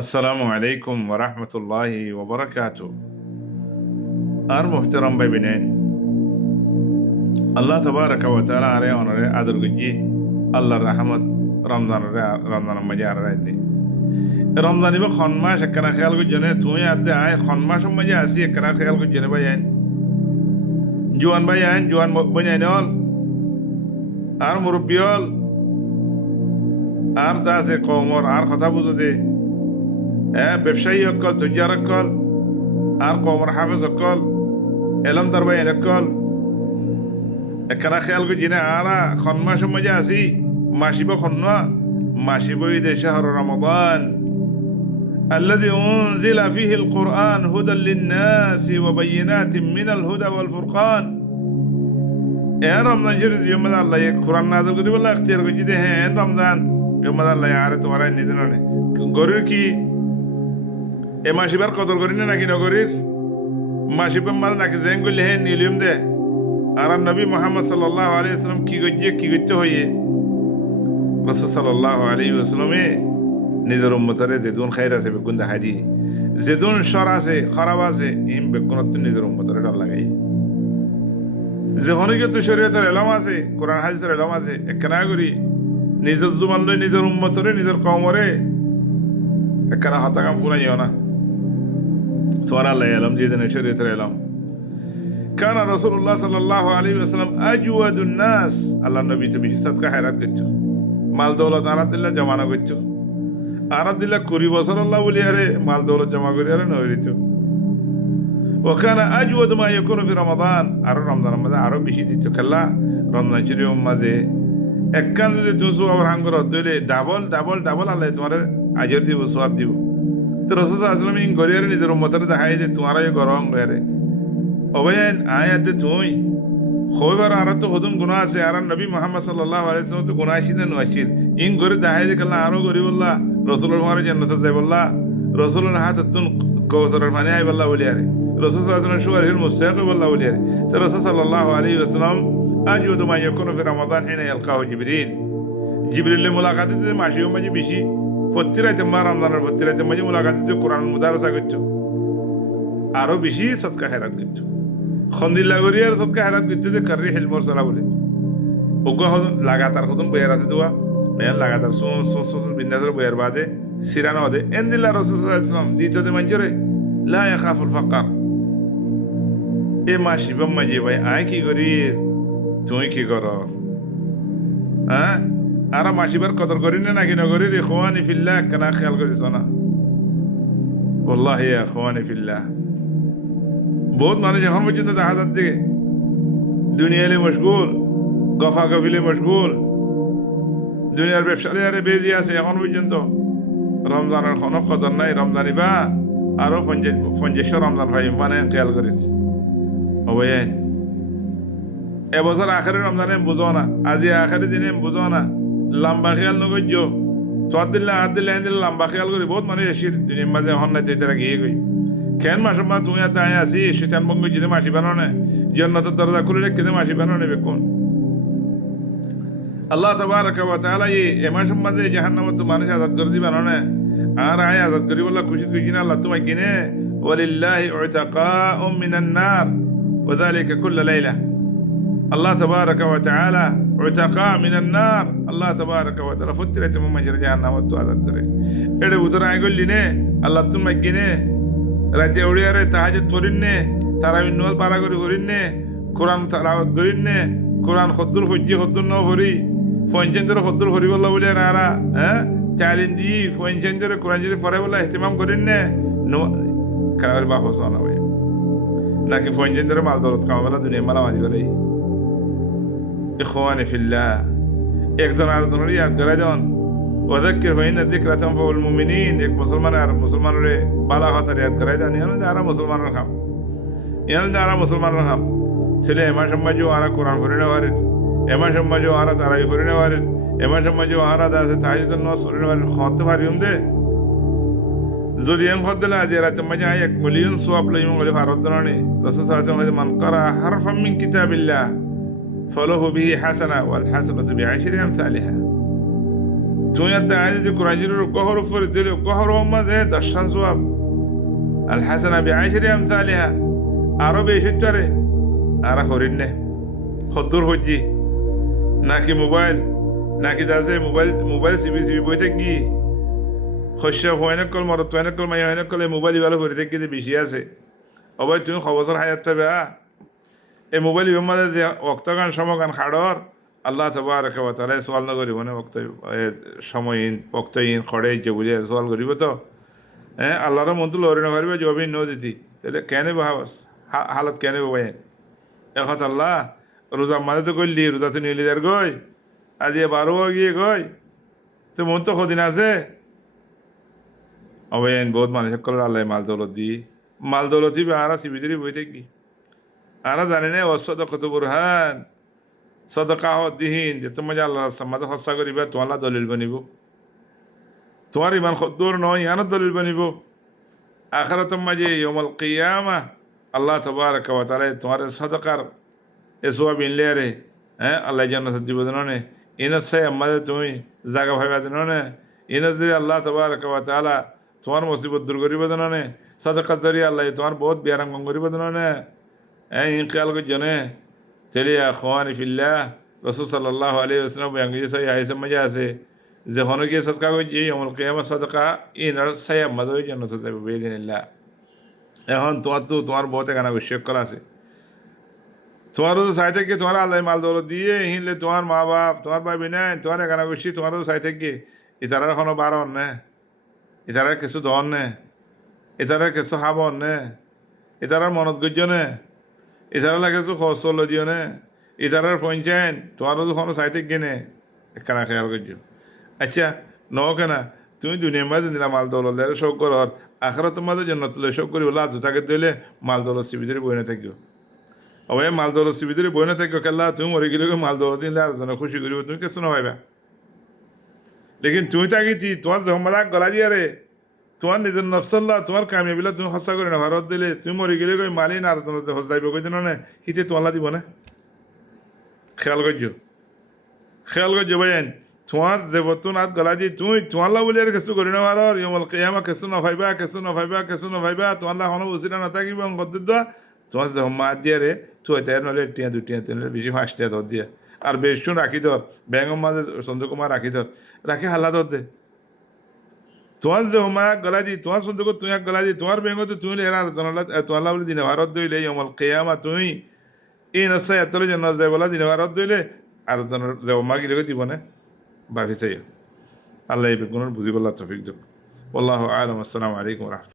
আসসালামু আলাইকুম ওরহমতুল্লাহি ওবরাকাতু। আর মুহতারাম ভাই বিনেন, আল্লাহ তবারক ওয়া তাআলা আরে অনরে আদর গজি আল্লাহর রহমত রমজানের মাঝে আর রাইনি রমজান ইবা খন মাস একখানা খেয়াল করছনে তুমি আদে আয় খন মাসের মাঝে আসি একখানা খেয়াল করছনে ভাই আইন জোয়ান ভাই আইন জোয়ান বই আইন হল আর মুরব্বী হল আর দাসে কমর আর কথা বুঝতে ব্যবসায়ী অকল তুজার অকল আর কমর হাফেজ অকল এলম তার ভাই এন অকল একখানা খেয়াল করছি না আর খন মাসের মাঝে আসি মাসিব খন্না মাসিব ঈদে শাহর রমাদান الذي أنزل فيه القرآن هدى للناس وبينات من الهدى والفرقان إن رمضان شريف يوم الله القرآن نازل كده والله اختيار كده إن رمضان يوم الله يعرف تمارا ندرانه غورير كي মাসিবার কদর করি না নাকি নগরীর মাসিবার মাঝে নাকি জেন করলে হ্যাঁ নিলিয়ম দে আর নবী মোহাম্মদ সাল্লাল্লাহু আলাইহি ওয়াসাল্লাম কি করতে হইয়ে রাসূল সাল্লাল্লাহু আলাইহি ওয়াসাল্লামে নিজের উম্মতরে যেদুন খাইর আছে বেকুন দেখাই দি যেদুন শর আছে খারাপ আছে ইম বেকুনত নিজের উম্মতরে ডর লাগাই যখন তো শরীয়তের এলাম আছে কোরআন হাদিসের এলাম আছে একখানা করি নিজের জুবান লই নিজের উম্মতরে নিজের কওমরে একখানা হতাকাম ফুনাইও না তোমার আল্লাহ এলাম যেদিন শরীয়তের এলাম কানা রাসূলুল্লাহ সাল্লাল্লাহু আলাইহি ওয়াসাল্লাম আজওয়াদুন নাস আল্লাহ নবী তো বেশি সাদকা খায়রাত করতো মাল দৌলত আরাত দিল্লা জমানা করতো আরাত দিল্লা 20 বছর আল্লাহ বলি আরে মাল দৌলত জমা করি আরে নইরিত ওখানে আজওয়াদ মা ইয়াকুনু ফি রমাদান আর রমজানের মাঝে আরো বেশি দিত খেলা রমজান শরীফের মাঝে একখান যদি তুমি সওয়াব হাঙ্গর হইলে ডাবল আল্লাহ তোমার আজর দিব সওয়াব দিব তো রাসূল সাল্লাল্লাহু আলাইহি ওয়াসাল্লাম ইন গরিয়ারে নিজের উম্মতরে দেখাই যে তোমারা এই গরম গরে অবয়ান আয়াতে তুই খোবার আর তো হদুন গুনাহ আছে আর নবী মুহাম্মদ সাল্লাল্লাহু আলাইহি ওয়াসাল্লাম তো গুনাহ ছিল না নশিদ ইন গরে দেখাই যে আল্লাহ আরো গরি বল্লা রাসূলের মারে জান্নাতে যাই বল্লা রাসূলের হাতে তুন কওসারের পানি আই বল্লা বলি আরে রাসূল সাল্লাল্লাহু আলাইহি ওয়াসাল্লাম শুয়ারের মুস্তাক বল্লা বলি আরে তো রাসূল সাল্লাল্লাহু আলাইহি ওয়াসাল্লাম আজওয়াদু মা ইয়াকুনু ফি রমাদান হিনা ইয়ালকাহু জিবরিলের মুলাকাতে মাসিও মাঝে বেশি প্রতিরাইতে মা রমজানের প্রতিরাইতে মাঝে মুলাকাতে কোরআন মুদারাসা করতো আরো বেশি সদকা খেরাত করতো খন্দিল্লা করি আর সদকা খেরাত করতো যে কারি হেলমর সালা বলে ওগো লাগাতার কতন বইয়ার আছে দোয়া মেন লাগাতার সোন বিন্যাসের বইয়ার বাদে সিরানা বাদে এন্দিল্লা রাসূলুল্লাহ সাল্লাল্লাহু আলাইহি ওয়াসাল্লাম দিতে মঞ্জুরে লা ইয়াখাফুল ফাকার এ মাসিবাম মাঝে ভাই আয় কি করি তুমি কি করো হ্যাঁ আর মাসিবার কদর করি না নাকি নগরী রে ইখওয়ানি ফিল্লাহ কেনা খেয়াল করিস না ওয়াল্লাহি ইয়া ইখওয়ানি ফিল্লাহ বহুত মানুষ এখন পর্যন্ত দেখা যাচ্ছে দুনিয়ালে মশগুল গফা গফিলে মশগুল দুনিয়ার ব্যবসারে আরে বেজি আছে এখন পর্যন্ত রমজানের কোনো কদর নাই রমজানি বা আরো 50 রমজান ভাই মানে খেয়াল করি অবয়ান এবছর আখেরি রমজানে বুঝো না আজি আখেরি দিনে বুঝো না লম্বা খেয়াল নগর্য তোমার দিল্লা হাত দিল্লা হেন দিল্লা লম্বা খেয়াল করি বহুত মানুষ এসে দুনিয়ার মাঝে এখন নাই তারা গিয়ে গই কেন মাসের মা তুমি আর দাঁড়িয়ে আসি শীতান বঙ্গ যেতে মাসি বানানো জন্নতের দরজা খুলে রেখে মাসি বানানো বেকুন আল্লাহ তাবারাকা ওয়া তাআলা এই মাসের মাঝে জাহান্নামে তো মানুষ আজাদ করে দিবা না আর আয় আজাদ করি বলা খুশি খুশি না আল্লাহ তোমায় কিনে ওয়ালিল্লাহি উতাকাউম মিনান নার ওয়া যালিকা কুল্লা লাইলা আল্লাহ তাবারাকা ওয়া তাআলা উতাকা মিনান নার আল্লাহ তাবারাকা ওয়া তাআলা ফুতিরাত মুমাজ্জির জাহান্নামে তো আজাদ করে এড়ে উতরা আই গল্লি নে আল্লাহ তোমায় কিনে রাতে উড়িয়ারে তাহাজ্জুদ করিননে তারাবির নওয়াজ পারা করিননে কোরআন তেলাওয়াত করিননে কোরআন খদ্দুর ফজ্জি খদ্দুর ন ভরি ফঞ্চেন্দর খদ্দুর ভরি বল্লা বলে নারা হ্যাঁ চালিন দি ফঞ্চেন্দর কোরআন যদি পড়ে বলা ইহতিমাম করিননে কানার বা হোসন হবে নাকি ফঞ্চেন্দর মাল দৌলত খাওয়া বলা দুনিয়া মালা মাঝি বলে ইখওয়ানি ফিল্লাহ একজন আরেকজনের ইয়াদ করা যান ওয়াযাক্কির ফাইন্না যিকরা তানফাউল মুমিনিন এক মুসলমান আর মুসলমানরে বালা কথা ইয়াদ করাই দেন ইয়ান যারা মুসলমানরা খাম ছেলে এমা সমাজও আরা কোরআন পড়ে নেওয়ারেন এমা সমাজও আরা তারাই পড়ে নেওয়ারেন এমা সমাজও আরা দাসে তাহাজ্জুদ নামাজ পড়ে নেওয়ারেন খতে পারিম দে যদি এম খত দিলা যে রাতে মাঝে 1 মিলিয়ন সওয়াব লইম বলে ভারত দনানি রাসূল সাল্লাল্লাহু আলাইহি ওয়াসাল্লাম মান ক্বারা হারফান মিন কিতাবিল্লাহ ফালাহু বিহি হাসানা ওয়াল হাসানাতু বিআশরি আমসালিহা তুই আর দেখা যদি কোরআন রুকহর উপরে দিলে রুকহর মধ্যে দর্শন সোয়াব আল হাসানা বিআশরি আমসালিহা আরো বেশি চরে আর হরিণ নে হদ্দুর হজ্জি নাকি মোবাইল নাকি দাসে মোবাইল সিবি বই থাকি শস্য হয়নকল মরত হয়নকল মাই হয়নকল এই মোবাইল ইবালো ভরি থাকি বেশি আছে অবয় তুমি খবর হায়াত থাকবে এই মোবাইল ইবার মাঝে যে অক্তগান সমগান খাড়র আল্লাহ তাবারাকা ওয়া তাআলা সওয়াল না করিব না বক্ত সময়হীন বক্তহীন খড়ে যে বুঝে সওয়াল করিব তো হ্যাঁ আল্লাহর মন তো লড়ে না পারবে জবি ন দিতি তাহলে কেন বাহাস হালত কেন বাবাই এখন আল্লাহ রোজা মাঝে তো করলি রোজা তো নিলি আর গই আজি 12 গিয়ে গই তো মন তো কদিন আছে অবয়ান বহুত মানুষ কল আল্লাহ মাল দৌলত দি মাল দৌলতি আরা সিবিদিরি বই থাকি আরা জানি না অসদ কত বুরহান সদকা দিহীন যে তোমার যে আল্লাহ রাস্তার হস্যা করিবা তোমার দলিল বানিব তোমার ইমান দূর নয় ইয়ানত দলিল বানিব আখিরাতের মাঝে ইয়াউমুল কিয়ামা আল্লাহ তাবারাকা ওয়া তাআলা তোমার সদকার এ সোয়াব ইনলে রে হ্যাঁ আল্লাহ জান্নাত দিব জানে ইনত সে আমাদের তুমি জায়গা ভাইবা জানে ইনত যে আল্লাহ তাবারাকা ওয়া তাআলা তোমার মুসিবত দূর করিব জানে সদকার জরিয়া আল্লাহ তোমার বহুত বিয়ারাঙ্গম করিব জানে হ্যাঁ ইনকাল কর জানে তেলিয়া খোয়ানি ফিল্লাহ রাসূল সাল্লাল্লাহু আলাইহি ওয়াসাল্লাম বয়াঙ্গি সহি হাদিসে মজা আছে যে হনো গিয়ে সদকা করছি ইয়াউমুল কিয়ামা সদকা ইনার সায়াব মাদই জান্নাত যাবে বিইذنিল্লাহ এখন তোমার বহুত এখানে আবশ্যক করা আছে তোমারও তো চাই থেকে তোমার আল্লাহ মাল দৌলত দিয়ে হিনলে তোমার মা বাপ তোমার ভাই বিনাই তোমার এখানে বসছি তোমারও চাই থেকে ইতারার কোনো বারণ নে ইতারার কিছু দন নে ইতারার কিছু হাবন নে ইতারার মনত গজ্য নে ইতারা লাগে কিছু খরচ দিও নে ইতারার পঞ্চায়েত তোমারও তো কোনো চাই থেকে নে একখানা খেয়াল করছো আচ্ছা ন কেনা তুমি দুনিয়ার মাঝে দিলা মাল দৌলত শোক কর আখরাতের মাঝে জন্নত শোক করি বলে জুতাকে দিলে মাল দৌলত সিবিদের বই না থাকিও অবশ্যই মাল দৌলত সিবিদের বই না থাকিও কেলা তুমি মরে গেলে মাল দৌলত দিলে আর জন খুশি করিব তুমি কিছু না ভাইবা লেকিন তুমি তাকিছি তোমার জহমাদাক গলা দিয়ে রে তোমার নিজের নফসল্লা তোমার কামিয়াবিলা তুমি হস্যা করি না ভারত দিলে তুমি মরে গেলে কই মালি না আর তোমার হস যাইব কই দিন না হিতে তোমালা দিব না খেয়াল করছো ভাইয়েন তোমার যে বর্তমান হাত গলা দিয়ে তুমি তোমাল্লা বলি আর কিছু করি না ভারত ইয়াউমুল কিয়ামা কিছু নভাইবা তোমাল্লা কোনো বুঝিলা না থাকিব গদ্দ তোমার জমা দিয়ে রে তুই তাই নহলে টিয়া দুটিয়া তিনলে বেশি 5টিয়া ধর দিয়া আর বেশি রাখি ধর ব্যাঙ্গর মাঝে সঞ্জয় কুমার রাখি ধর রাখি হাল্লা ধর দে তোমার জমা গলা দি তোমার সঞ্জয় তুমি এক গলা দি তোমার ব্যাঙ্গতে তুমি এরা তোমাল্লা বলে দিনে ভারত দইলে ইয়াউমুল কিয়ামা তুমি এই নসাই এতলে জন্য যায় বলা দিনে ভারত দইলে আর জমা গিলে দিব না ভাবি চাই আল্লাহ এই বেগুনের বুঝি বল্লা তফিক যোগ আল্লাহ আলম আসসালামু আলাইকুম রহমতুল্লাহ